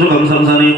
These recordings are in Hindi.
सुखम संसनि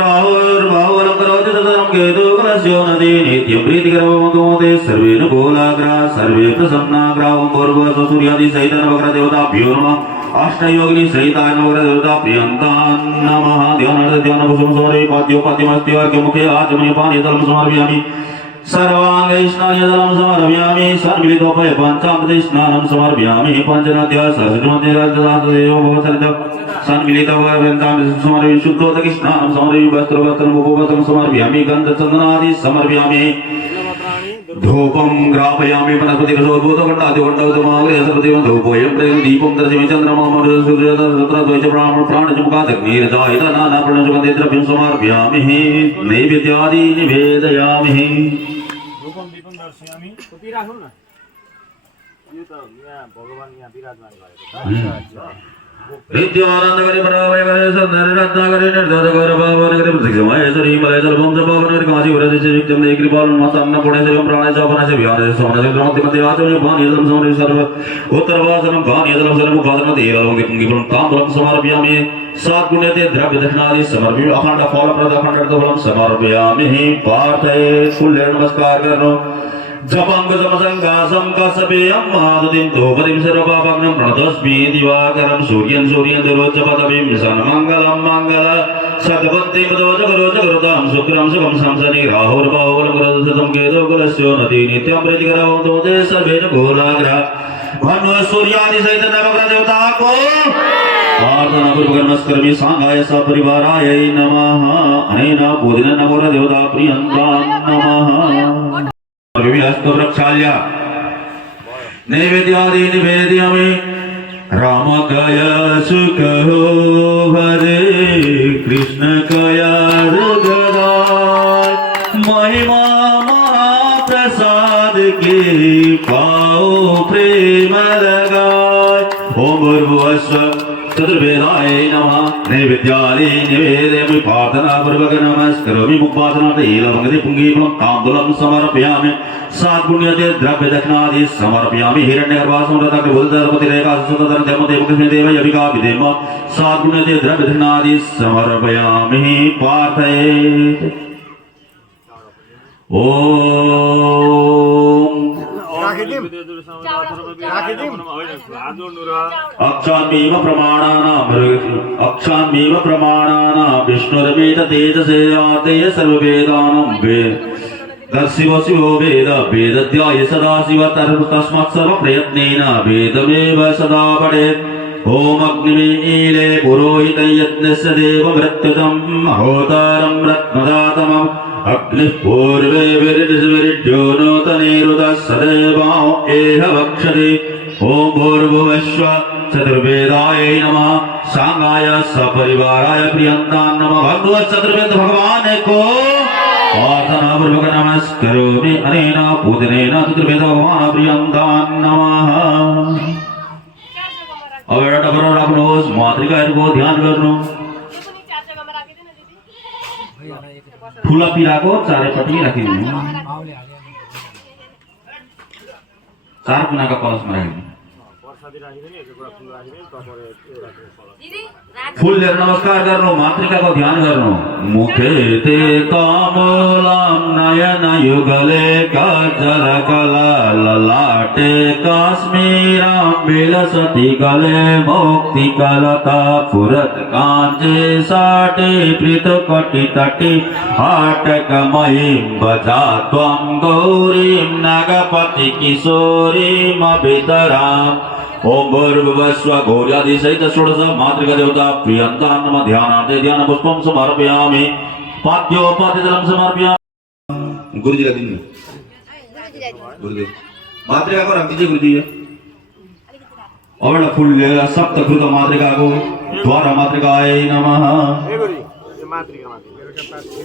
राहुर्बाहुलंकरोति तदनं केतुकलस्यो नदी नित्यं प्रीतिकरमोदे सर्वे नुकूलाग्रा सर्वे प्रसन्नाग्रा ओं भूर्भुवस्सुः सूर्यादि सहित नवग्रहदेवताभ्यो नमः अष्टयोगिनी सहिताय नवग्रहदेवताभ्यन्तान् नमः ध्यानार्थध्यानपुष्पं समर्पयामि पाद्योपाद्यमस्ति अर्घ्यमुखे आचमनीयपानीयजलं समर्पयामि सर्वांगैष्णान्यजलं समर्पयामि सन्मिलितोपय पञ्चामृतस्नानं समर्पयामि पञ्चनद्या सरस्वतीमन्दिरं सन्मिलितोपयपञ्चामृतं समर्पयामि शुद्धोदकस्नानं समर्पयामि वस्त्रवस्त्रमुपवस्त्रं समर्पयामि गन्धचन्दनादि समर्पयामि धूपं ग्रापयामि वनस्पतिरसोद्भूतखण्डादिखण्डोदमाग्रे सर्वदेवं धूपोऽयं प्रेम दीपं दर्शयामि चन्द्रमामरुद्रद्वैच प्राणचमुखादग्निरजायतनानाप्रणसुगन्धिद्रव्यं समर्पयामि नैवेद्यादि निवेदयामि धूपम दीपम दर्शयामि कति राखौँ न यो त यहाँ भगवान यहाँ विराजमान भएको छ नित्यानन्दकरी परमवैभवे सन्दरिरत्नाकरी निर्धोतकरी पावनकरी प्रत्यक्षमहेश्वरी हिमालयजल वंशपावनकरी काशीपुरदेशयुक्तं देहि कृपालन्मत्तन्नपूर्णेश्वरी प्राणेशोपनेश्वरी व्यानेश्वरी सोमनेश्वरी ब्रह्मतिमते आचमनीय पानीयजलं समर्पयामि सर्व उत्तरवासनं पानीयजलं सर्वमुखादनतीरलौकिकं ताम्बूलं समर्पयामि सात्पुण्यते द्रव्यदक्षिणादि समर्पयामि अखण्ड फलप्रद अखण्डफलं समर्पयामि पार्थये फुल्लेर नमस्कार करो जपांग समसंगासं कसपेयं मादुतिं तोपतिं सर्वपापग्नं प्रणतोऽस्मि दिवाकरं सूर्यं सूर्येन्दुरोच्चपदवीं सन्मङ्गलं मङ्गल सद्बुद्धिं दोजगरोजगरुतां शुक्रं सुखं संसनि राहुर्बाहुलं ग्रहस्थं केतुकुलस्यो नदी नित्यं प्रीतिकरं दोदे सर्वे नुकूलाग्रा भन्व सूर्यादि सहित नवग्रहदेवता को प्रार्थनापूर्वक नमस्करोमि सांगाय सपरिवाराय नमः अनेन पूजन नवग्रहदेवता प्रियन्तां नमः प्रक्षाल्य नैवेद्यादि निवेदयामि रामकय सुखो हरे कृष्ण कया रुगदाय महिमा महाप्रसाद के पाओ प्रेम लगाय ओम भूर्भुवस्सुः चतुर्वेदाय नमः नैवेद्यादि निवेदयामि प्रार्थनापूर्वक नमस्करोमि मुखवासनार्थैलवङ्गति पुङ्गीफलं ताम्बूलं समर्पयामि सात्पुण्यते द्रव्यदक्षिणादि समर्पयामि हिरण्यगर्भासुरदग्निबुधधर्मतिरेकाशुद्धधर्मदेवदेवयविकाभिधेम सात्पुण्यते द्रव्यदक्षिणादि समर्पयामि प्रार्थयेत् अक्षान्मेव प्रमाणानां विष्णुरमेत तेजसे आदेय सर्ववेदानां शिवो शिवो वेद वेदध्याय सदा शिव तस्मात् सर्वप्रयत्नेन वेदमेव सदा पठेत् ओम अग्निमीले पुरोहितं यज्ञस्य देवमृत्युजं होतारं रत्नदातमम् अग्निः पूर्वे विरिड्यो नूतनेरुदः सदेवां एह वक्षति ओम भूर्भुवस्सुः चतुर्वेदाय नमः सांगाय सपरिवाराय प्रियन्तां नमः भगवत् चतुर्वेद भगवान को प्रार्थनापूर्वक नमस्करोमि अनेन पूजनेन चतुर्वेद भगवान प्रियन्तां नमः अब बेटा करो राखनुहोस् मातृका को ध्यान गर्नु फूला पिराको चारैपट्टि राखिदिनु चार कुनाका कलशमा राखिदिनु फूल लिएर नमस्कार गर्नु मातृकाको ध्यान गर्नु मुखे ते कमलं नयन युगले कज्जल कला ललाटे काश्मीरां विलसति गले मुक्ति कलता फुरत कांचे साटे प्रीत कटि तटि हाटकमयीं भजा त्वं गौरीं नागपति किशोरीमभितराम् ओम भूर्भुवस्सुः घोर्यादि सहित षोडश मातृका देवता प्रियन्तां नमः ध्यानार्थे ध्यानपुष्पं समर्पयामि पाद्योपाद्यजलं समर्पयामि गुरुजी का दिन गुरुदेव मातृका को रख दीजिए गुरुजी और फूल सप्तकृत मातृका को द्वार मातृकाय नमः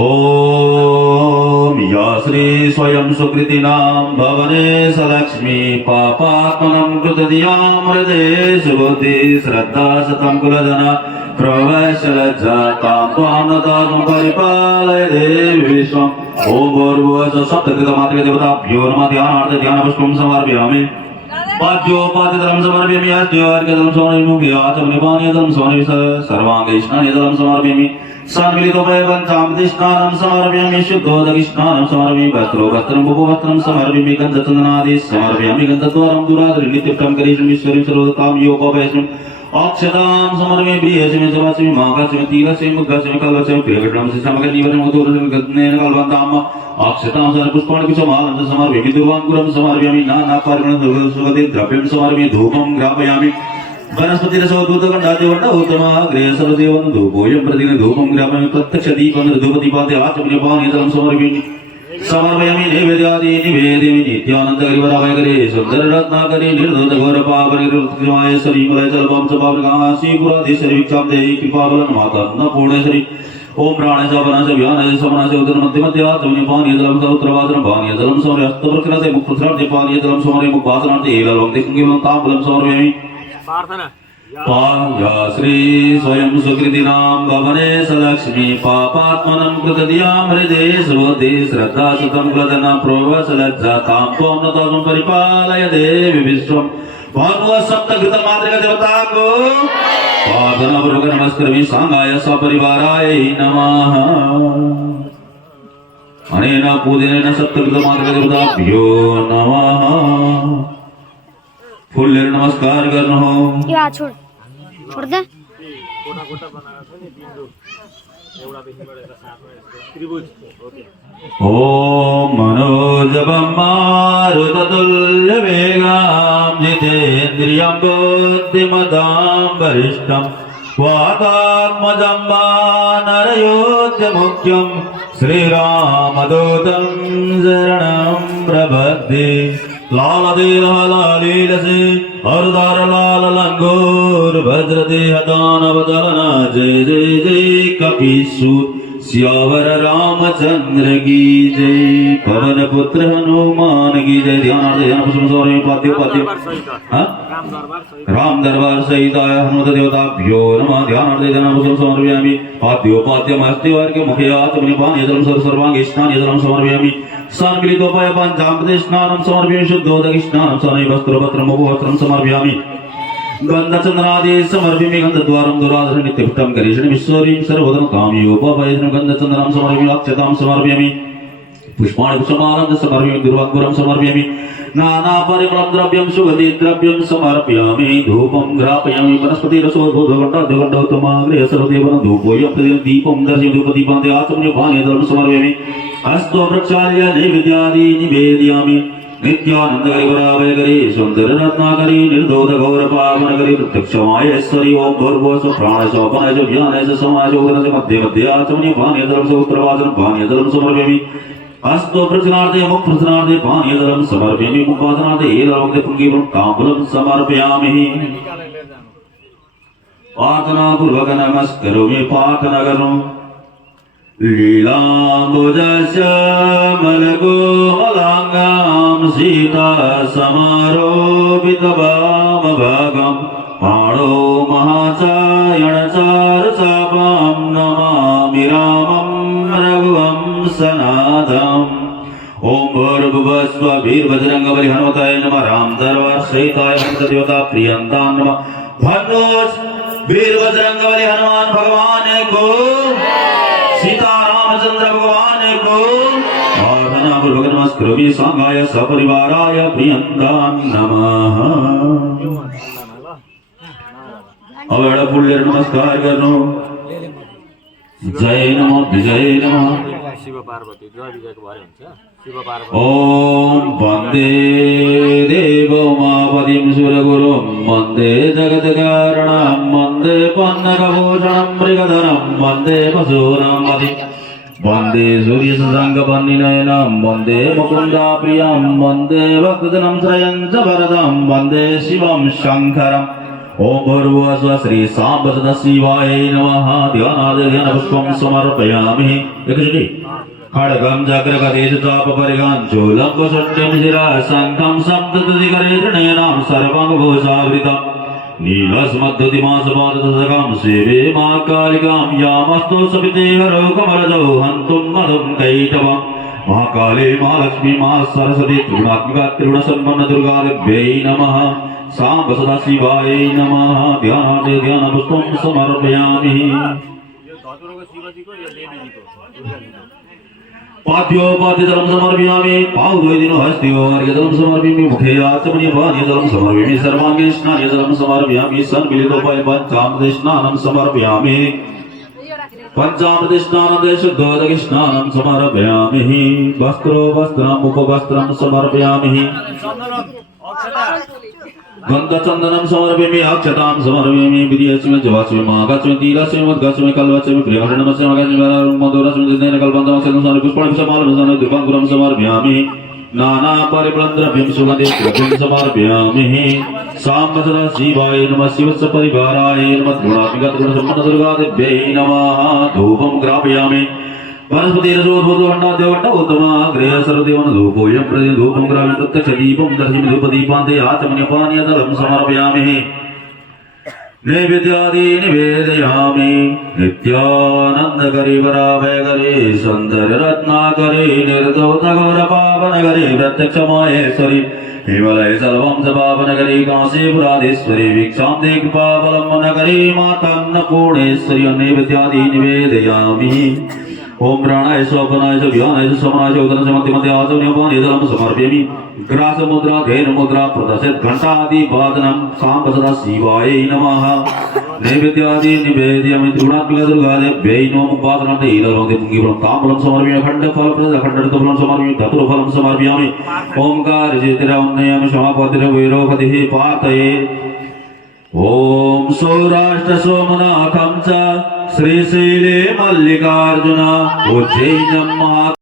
ओम या श्री स्वयं सुकृतिनां भवने सलक्ष्मी पापात्मनं कृतधियां हृदे सुबुद्धि श्रद्धा सतं कुलजना प्रवैशलज्जातां त्वां नतां परिपालय देवी विश्वम् ओम भूर्भुवस्सुः सप्तकृत मातृका देवताभ्यो नमः ध्यानार्थे ध्यानपुष्पं समर्पयामि पाद्योपाद्यतलं समर्पयामि अस्त्योर्घ्यतलं समर्पयामि आचमनिपानीयतलं समर्पयामि सर्वाङ्गैष्णानीयतलं समर्पयामि सान्मिलितोपय पञ्चामृतस्नानं समर्पयामि शुद्धोदकस्नानं समर्पयामि वस्त्रं उपवस्त्रं समर्पयामि गन्धचन्दनादि समर्पयामि गन्धद्वारं दुरादरि नित्यं करिष्यामि ईश्वरीं सर्वकाम योगोपयस्मि अक्षतां समर्पयामि प्रियस्मि जवास्मि माघस्मि तीरस्मि मुग्गस्मि कल्पस्मि प्रियघटनमस्मि समगनिवरमुदुरस्मि गद्नेन कल्पन्ताम् अक्षतां पुष्पाणि कुसुमालं च समर्पयामि दुर्वाङ्कुरं समर्पयामि नानापर्वणं द्रव्यं समर्पयामि धूपं ग्रापयामि वनस्पतिरसोद्धूतगण्डादिवण्ड उत्तमाग्रे सर्वदेवं धूपोऽयं प्रतिदिनं धूपं ग्रापयामि प्रत्यक्षदीपं धूपदीपादि आचमनीयपानीयतलं समर्पयामि नैवेद्यादि निवेदयामि नित्यानन्दकरिवराभयकरे सुन्दररत्नाकरे निर्धूतघोरपापरिकृतमाय श्रीमलयचलपं च पावकाशीपुराधीश्वरि भिक्षां देहि कृपाबलं माता न पूर्णेश्वरि ओम प्राणेश अपनाश व्यानेश समनाश उदर मध्य मध्य आचमनीय पानीयजलं सर्वत्रवाचनं पानीयजलं समर्पयामि हस्तप्रक्षालते मुखप्रक्षालते पानीयजलं समर्पयामि मुखवासनार्थे एललं दिक्कुङ्गिलं ताम्बूलं समर्पयामि प्रार्थना पाया श्री स्वयं सुकृतिनां भवने सलक्ष्मी पापात्मनं कृतधियां हृदे श्रोते श्रद्धा सुतं क्लदन प्रोवसलज्जातां त्वं नतां परिपालय देवी विश्वं भानुव सप्तकृतमातृका देवता को प्रार्थनापूर्वक नमस्करामि सांगाय सपरिवाराय नमः अनेन पूजनेन सप्तकृतमातृका देवताभ्यो नमः फुल नमस्कार करना हो या छोड़ दे कोटा कोटा बनाएको छ नि बिन्दु एउटा देखिबाट यता साथमा यस्तो त्रिभुज ओके ओम मनोजवं मारुततुल्य वेगां जितेन्द्रियं बुद्धिमतां वरिष्ठं वातात्मजं वानरयोध्य मुख्यं श्रीरामदूतं शरणं प्रपद्ये लालदेहलालीलसे हरदार लाल लंगोर वज्रदेह दानवदलना जय जय जय कपीसूत सियावर रामचंद्र की जय पवन पुत्र हनुमान की जय ध्यान पुष्प पाद्य पाद्य राम दरबार सहित हनुमत देवताभ्यो नमः ध्यान पुष्प समर्पयामि पाद्योपाद्यमस्त्योर्घ्य मुखे आचमनीयपानीयजलं सर्वाङ्गैष्णानीयजलं समर्पयामि सान्मिलितोपय पञ्चामृतस्नानं समर्पयामि शुद्धोदकस्नानं समर्पयामि वस्त्रं उपवस्त्रं समर्पयामि गन्धचन्दनादि समर्पयामि गन्धद्वारं दुराधर नित्यपुष्टं करिष्यामि ईश्वरीं सर्वदं कामयोपपयस्मि गन्धचन्दनं समर्पयामि अक्षतां समर्पयामि पुष्पाणि कुसुमालं समर्पयामि दुर्वाङ्कुरं समर्पयामि नानापरिमलं द्रव्यं सुगन्धिद्रव्यं समर्पयामि धूपं ग्रापयामि वनस्पतिरसोद्धूतगण्डादिगण्डोत्तमाग्रे सर्वदेवनं धूपोऽयं प्रतिदिनं दीपं दर्शयामि धूपदीपान्ते आचमनीयपानीयजलं समर्पयामि हस्तो प्रक्षाल्य नैवेद्यादि निवेदयामि नित्यानन्दकरिवराभयकरे सुन्दररत्नाकरे निर्धूतघोरपावनकरे प्रत्यक्षमायेश्वरि ओं भूर्भुवस्सुः प्राणेश अपनेश व्यानेश समानेश उदरस्य मध्ये मध्ये आचमनीयपानीयजलं सर्वत्रवाचनं पानीयजलं समर्पयामि हस्तो प्रक्षालते मुखप्रक्षालते पानीयजलं समर्पयामि मुखवासनार्थे एलवं पुङ्गिवं ताम्बूलं समर्पयामि प्रार्थनापूर्वक नमस्करोमि प्रार्थना करो लीलाम्बुजस्य मलकोमलाङ्गां सीता समारोपितवामभागं पाणो महाचायणचारुचापां नमामि रामं रघुवंशनाथम् ओम भूर्भुवस्व वीरबजरंगबली हनुमताय नमः राम दरबार सहिताय हनुमदेवता प्रियंतां नमः भद्रोस वीरबजरंगबली हनुमान भगवान को सीता रामचंद्र भगवान को प्रार्थना पूर्वक नमस्करोमि सांगाय सपरिवाराय प्रियंतां नमः अब एड़ा फुल नमस्कार करनो जय नमः विजय नमः शिव पार्वती जय विजयको भरे हुन्छ शिव पार्वती ओम वन्दे देवोमापतिं सुरगुरुं वन्दे जगत्कारणं वन्दे पन्नगभूषणं मृगधरं वन्दे पशूनां पतिं वन्दे सूर्यशशाङ्कपन्निनयनं वन्दे मुकुन्दाप्रियं वन्दे भक्तजनं श्रयं च वरदं वन्दे शिवं शङ्करम् ओम भूर्भुवस्व श्री सांब सदाशिवाय नमः ध्यानादिध्यानपुष्पं समर्पयामि एकजुटी खड्गं चक्रगदेश चापपरिगां चूलं कुशट्यं शिरा शङ्खं सप्ततिकरे त्रिनयनां सर्वाङ्गभूषावृतं नीलस्मद्युतिमासपादतसकां सेवे महाकालिकां यामस्तु सविते हरो कमलजौ हन्तुं मधुं कैटवम् महाकाले महालक्ष्मी महा सरस्वती त्रिगुणात्मिका त्रिगुणसम्पन्न दुर्गादेव्यै नमः सांब सदाशिवाय नमः ध्यानार्थे ध्यानपुष्पं समर्पयामि ये धतुरो को शिवजी को ये देवी जी को दुर्गा जी को पाद्योपाद्यजलं समर्पयामि पादद्वयदिनो हस्त्यो अर्घ्यजलं समर्पयामि मुखे आचमनीयपानीयजलं समर्पयामि सर्वाङ्गे स्नानजलं समर्पयामि सन्मिलितोपाय पञ्चामृतस्नानं समर्पयामि पञ्चामृतस्नानं शुद्धोदकस्नानं समर्पयामि वस्त्रो वस्त्रम् उपवस्त्रं समर्पयामि गन्धचन्दनं समर्पयामि अक्षतां समर्पयामि विधियस्मै जवास्मै माघस्मै तिलस्मै मद्गस्मै कल्वस्मै प्रियहरणमस्मै मघस्मै मधुरस्मै जितेन कल्पन्तमस्मै पुष्पणिसमालमस्मै दुर्गाङ्कुरं समर्पयामि नानापरिमलद्रव्यं सुगन्धिद्रव्यं समर्पयामि साम्ब सदा शिवाय नमः शिवस्य परिवाराय नमः गुणात्मिका दुर्गादेव्यै नमः धूपं ग्रापयामि वनस्पतिरसोद्भूतवण्डाद्यवण्डोत्तमा गृहसर्वदेवन धूपोऽयं प्रति धूपं ग्रामं प्रत्यक्षदीपं दर्शयामि धूपदीपान्ते आचमनीयपानीयजलं समर्पयामि नैवेद्यादि निवेदयामि नित्यानन्दकरी वराभयकरी सौन्दर्यरत्नाकरी निर्दोषघोरपावनकरी प्रत्यक्षमाहेश्वरी हिमलय सर्वं पावनकरी काशीपुराधीश्वरी वीक्षान्ते कृपावलम्बनकरी मातान्नपूर्णेश्वरी नैवेद्यादि निवेदयामि ओम प्राणाय स्वपनाय व्यानाय समनाय उदरस्य मध्य मध्य आचमनीयपानीयजलं समर्पयामि ग्रासमुद्रा धेनुमुद्रा प्रदर्शित घंटादि वादनं सांब सदा शिवाय नमः नैवेद्यादि निवेदयामि त्रिगुणात्मिका दुर्गादेव्यै नमः उपासनार्थे ईललोके पुंगीफलं ताम्बूलं समर्पयामि खण्डफलं समर्पयामि धतुरफलं समर्पयामि ओंकार ज्योतिरावन्नयामि क्षमापतिरवैरोपतिः पार्थये ओम सौराष्ट्र सोमनाथं च श्रीशैले मल्लिकार्जुन उज्जैनं